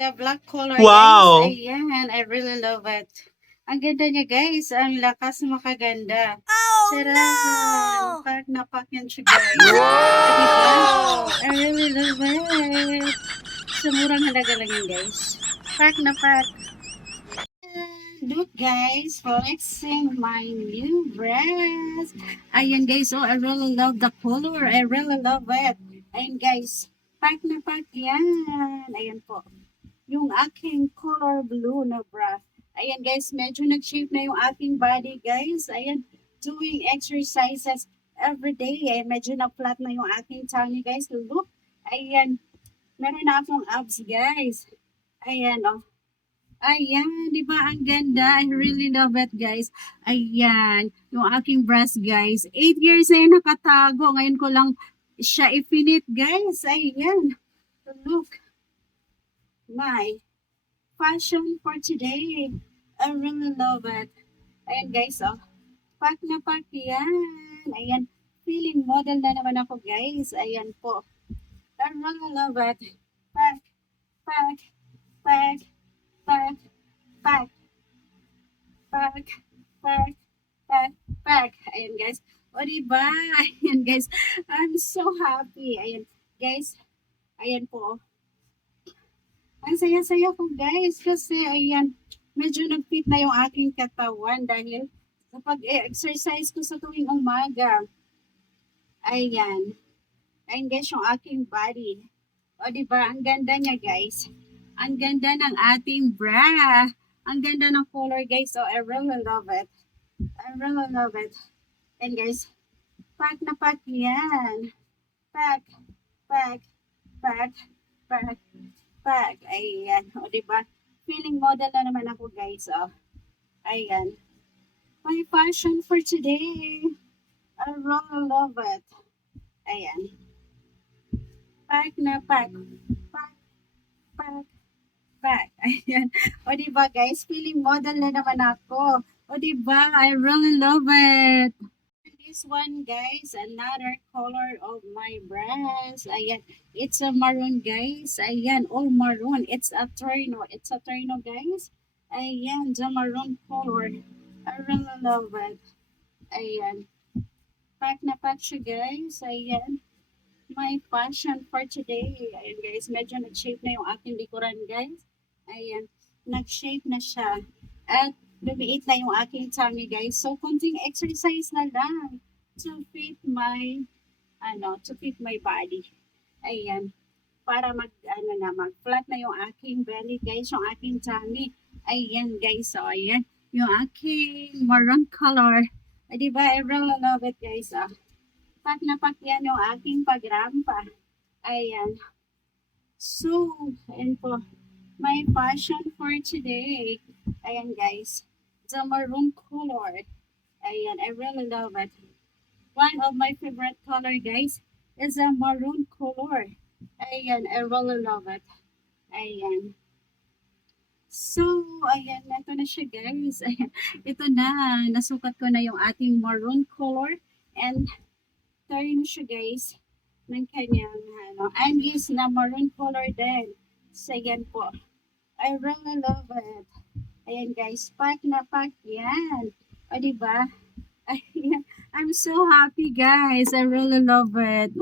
The black color, guys. Wow! Ayan, I really love it. Ang ganda niya, guys. Ang lakas makaganda. Oh Charan! no! Pack na pack yan siya, guys. Diba? I really love it. Sa murang halaga lang yan, guys. Pack na pack. Look, guys, flexing my new dress. Ayan, guys. Oh, I really love the color. I really love it. Ayan, guys. Pack na pack yan. Ayan po. Yung aking color blue na bra. Ayan, guys. Medyo nag-shape na yung aking body, guys. Ayan. Doing exercises every day. Ayan, medyo na-flat na yung aking tummy, guys. Look. Ayan. Meron na akong abs, guys. Ayan, oh. Ayan, di ba ang ganda? I really love it, guys. Ayan, yung aking breast, guys. 8 years na yun nakatago. Ngayon ko lang siya i-finit, guys. Ayan. Look. My fashion for today. I really love it. Ayan, guys, oh. Pack na pack yan. Ayan. Feeling model na naman ako, guys. Ayan po. I really love it. Pack, pack, pack. Pack, pack, pack, pack, pack, pack. Ayan, guys. O, diba? Ayan, guys. I'm so happy. Ayan, guys. Ayan po. Ang saya-saya ko, guys. Kasi, ayan, medyo nag-fit na yung aking katawan dahil kapag exercise ko sa tuwing umaga. Ayan. Ayan, guys, yung aking body. O, diba? Ang ganda niya, guys. Ang ganda ng ating bra. Ang ganda ng color, guys. So, I really love it. I really love it. And guys, pack na pack yan. Pack, pack, pack, pack, pack. Ayan. O, diba? Feeling model na naman ako, guys. O, ayan. My fashion for today. I really love it. Ayan. Pack na pack. Pack, pack, back. Ayan. O, diba, guys? Feeling model na naman ako. O, diba? I really love it. And this one, guys, another color of my breast. Ayan. It's a maroon, guys. Ayan. All maroon. It's a terno. It's a terno, guys. Ayan. The maroon color. I really love it. Ayan. Pack na pack siya, guys. Ayan. My fashion for today. Ayan, guys. Medyo nag-shape na yung aking likuran, guys. Ayan, nag-shape na siya. At lumiit na yung aking tummy, guys. So, konting exercise na lang to fit my, to fit my body. Ayan. Para mag-flat na yung aking belly, guys. Yung aking tummy. Ayan, guys. So, ayan. Yung aking maroon color. Ay, diba? I really love it, guys. Pack na pack yan yung aking pagrampa. Ayan. So, ayan po. My fashion for today. Ayan, guys. The maroon color. Ayan, I really love it. One of my favorite color, guys, is a maroon color. Ayan, I really love it. Ayan. So, ayan, ito na siya, guys. Ayan, ito na. Nasukat ko na yung ating maroon color. And, turn siya, guys, ng kanyang, and yes, na maroon color din. So, ayan po. I really love it. Ayan, guys, pack na pack yan. O, diba? Ayan, I'm so happy, guys. I really love it.